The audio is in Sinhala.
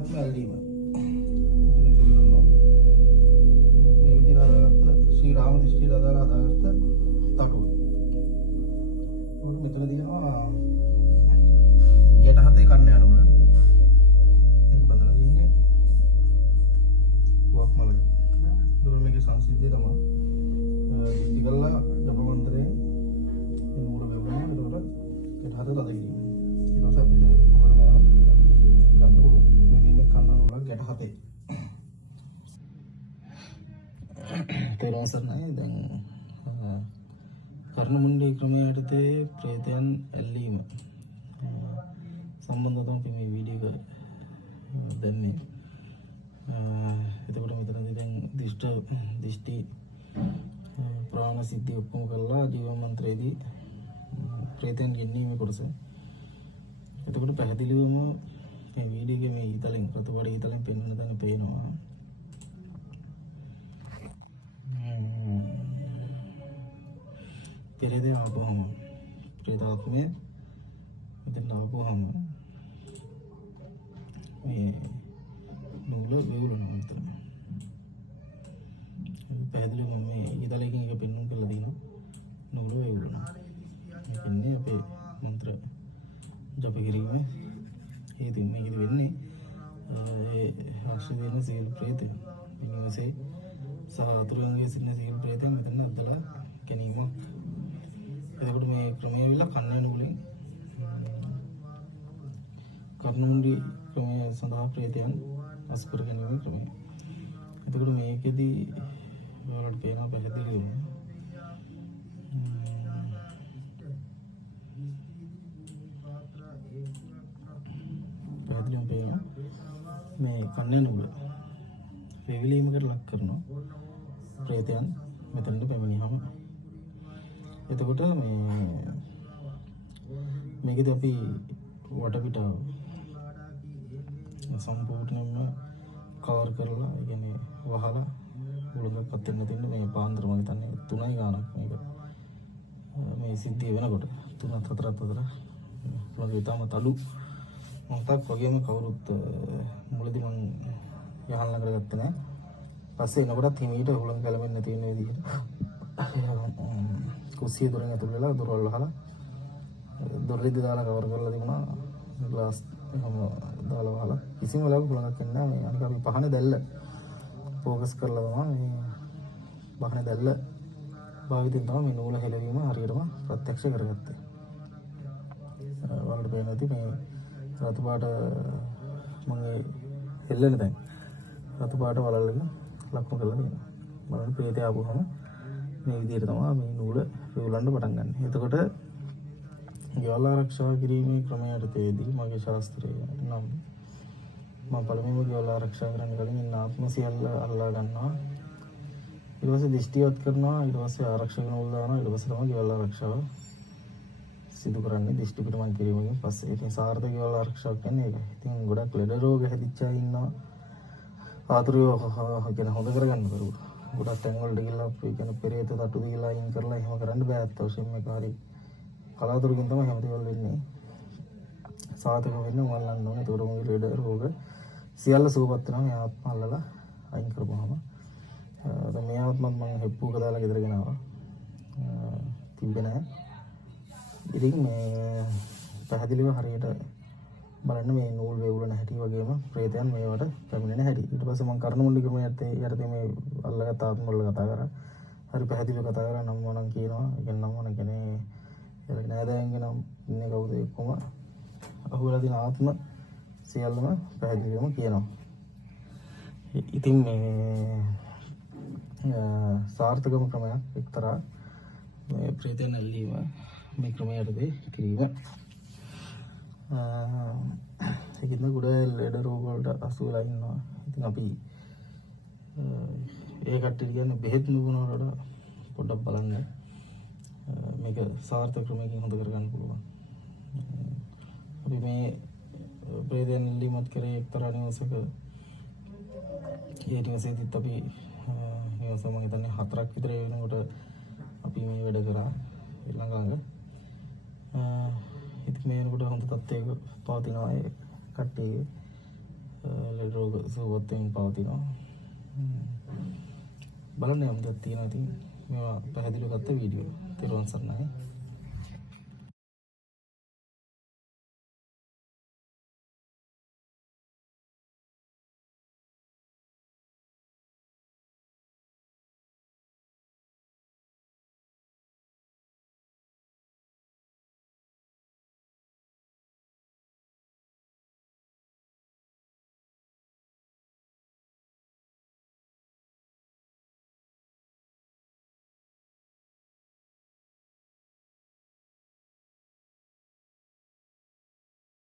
ආත්ම ඇල්ලීම. මෙතන ඉතිරි කරනවා. මේ විදිහට හදාගත්ත ශ්‍රී රාම දිෂ්ටියට අදාළ හදාගත්ත තටු. මෙතන තියෙනවා ගැට හතේ කන්න යන උල. මේක බඳලා තින්නේ වක්මල. ඒක මේකේ සංසිද්ධිය තමයි. ඉතිගල්ලා ජපමන්ත්‍රයෙන් මේ මූල වෙවුනා. ඒකට ගැට හත තද කිරීම. ඊට පස්සේ අපිට උපකරණ ගන්න පුළුවන්. මේ දින්නේ කන්න උල ගැට හතේ. තේරෙන්නේ දැන් කර්ණමුණ්ඩේ ක්‍රමය යටතේ ප්‍රේතයන් ඇල්ලීම සම්බන්ධව තමයි මේ වීඩියෝ එක දැම්මේ. එතකොට මෙතනදී දැන් දිෂ්ටි ප්‍රාණ සිද්ධි ඔක්කොම කරලා ජීව මන්ත්‍රයේදී ප්‍රේතයන් ගෙන්නීමේ කොටස. එතකොට පැහැදිලිවම මේ වීඩියෝ එකේ මේ ඊතලෙන් ප්‍රතිපද ඊතලෙන් පෙන්වන තැන පේනවා. පෙරේදේ ආපුවම ප්‍රේතාත්මය මෙතන ආපුවම මේ නූල වේවුලනවා මෙතන. පැහැදිලිවම මේ ඊතලකින් එක පෙන්වන්න කරලා දිනවා නූල වේවුලනවා. මේ කියන්නේ අපේ මන්ත්‍ර ජප කිරීම හේතුව මේකද වෙන්නේ ඒ ආශ්‍රය වෙන සීල් ප්‍රේතය විනිවසේ සහ අතුරුංගයේ සිටින සීල් ප්‍රේතයන් මෙතන අදලා ගැනීමක්. එතකොට මේ ක්‍රමය විලා කන්න නූලෙන් කර්ණමුණ්ඩි ක්‍රමය සඳහා ප්‍රේතයන් අස්පර ගැනීමේ ක්‍රමය. එතකොට මේකෙදී ඔයාලට පේනවා පැහැදිලිවම පේනවා මේ කන්න නූල වේවිලීමකට ලක් කරනවා ප්‍රේතයන් මෙතනට පැමිණියාම. එතකොට මේකදී අපි වටපිටාව සම්පූර්ණයෙන්ම කවර් කරලා, ඒ කියන්නේ වහලා උලඟක්වත් දෙන්න මේ පාන්දර මම හිතන්නේ 3යි ගානක් මේක මේ සිද්ධිය වෙනකොට 3ත් 4ත් අතර උලඟ ඊටම තලු මොහොතක් වගේම කවුරුත් මුලදී මම යහල්ලා කරගත්තේ නැහැ. පස්සේ එනකොටත් හිමීට උලඟ කැලෙන්නේ නැති වෙන විදිහට කුස්සිය දොරෙන් ඇතුල් වෙලා දොරවල් වහලා දොරෙදි දාලා කවර් කරලා තිබුණා. ග්ලාස් එහෙම දාලා වහලා කිසිම වෙලාවක උලඟක් එන්නේ නැහැ. මේ අනික අපි පහනේ දැල්ල ફોකස් කරලා තමයි මේ පහනේ දැල්ල භාවිතයෙන් තමයි මේ නූල හෙලවීම හරියටම ප්‍රත්‍යක්ෂ කරගත්තේ. වලට පේන ඇති මේ රතු පාට මගේ හෙල්ලෙන දැන් රතු පාට වලල්ලක ලක්ම කරලා තියෙනවා. බලන්න ප්‍රේතය ආපුවම මේ විදිහට තමයි මේ නූල වේවුලන්න පටන් ගන්න. එතකොට ගෙවල් ආරක්ෂා කිරීමේ ක්‍රමයටදී මගේ ශාස්ත්‍රයේ නම් මම පළමුවෙන්ම ගෙවල් ආරක්ෂා කරන්න කලින් ඉන්න ආත්ම සියල්ල අල්ලා ගන්නවා. ඊට පස්සේ දිෂ්ටිවත් කරනවා. ඊට පස්සේ ආරක්ෂක නූල් දානවා. ඊට පස්සේ තමයි ගෙවල් ආරක්ෂාව සිදු කරන්නේ. දිෂ්ටි පිටමන් කිරීමෙන් පස්සේ ඉතින් සාර්ථක ගෙවල් ආරක්ෂාව කියන්නේ ඒකයි. ඉතින් ගොඩක් ලෙඩ රෝග හැදිච්ච අය ඉන්නවා. ආතුරියෝ කියන හොඳ කරගන්න බැරුව. ගොඩක් තැන් වලට ගිහලා ඒ කියන්නේ පෙරේත තටු දීලා අයින් කරලා එහෙම කරන්න බෑ. අත්වශයෙන්ම මේක හරි කලාතුරකින් තමයි හැම දේවල් වෙන්නේ. සාර්ථක වෙන්න මල්ලන්න ඕනේ. ඒතකොට මොකද ලෙඩ රෝග සියල්ල සුවපත් වෙනවා මේ ආත්ම අල්ලලා අයින් කරපුවාම. දැන් මේ ආත්මත් මම හෙප්පුවක දාලා ගෙදර ගෙනාවා. තිබ්බේ නැහැ. ඉතින් මේ පැහැදිලිව හරියට බලන්න මේ නූල් වේවුලන හැටි වගේම ප්‍රේතයන් මේවට පැමිණෙන හැටි. ඊට පස්සේ මම කර්ණමුණ්ඩි ක්‍රමයට යටතේ මේ අල්ලගත් ආත්ම වල කතා කරා. හරි පැහැදිලිව කතා කරා. නම් මොනම් කියනවා. ඒ කියන්නේ නම් මොන කියන්නේ ඒක නෑදෑයන්ගේ නම් ඉන්නේ කවුද එක්කම අහුවලා තියෙන ආත්ම සියල්ලම පැහැදිලිවම කියනවා. ඉතින් මේ සාර්ථකම ක්‍රමයක් එක්තරා මේ ප්‍රේතයන් ඇල්ලීම මේ ක්‍රමයටදී කිරීම. ඒකින්ද ගොඩාක් ලෙඩ රෝග වලට අසු වෙලා ඉන්නවා. ඉතින් අපි ඒ කට්ටිය කියන්නේ බෙහෙත් නුගුණ වලට පොඩ්ඩක් බලන්න. මේක සාර්ථක ක්‍රමයකින් හොඳ කරගන්න පුළුවන්. අපි මේ ප්‍රේතයන් ඇල්ලීමත් කරේ එක්තරා නිවසක. ඒ නිවසේදීත් අපි නිවස මම හිතන්නේ 4ක් විතර වෙනකොට අපි මේ වැඩ කරා ළඟ. ඉතින් මේ වෙනකොට හොඳ තත්ත්වයක පවතිනවා ඒ කට්ටිය. ලෙඩ රෝග සුවපත් වෙමින් පවතිනවා. බලන්න යම් දෙයක් තියෙනවා. ඉතින් මේවා පැහැදිලිව ගත්ත වීඩියෝ. තෙරුවන් සරණයි.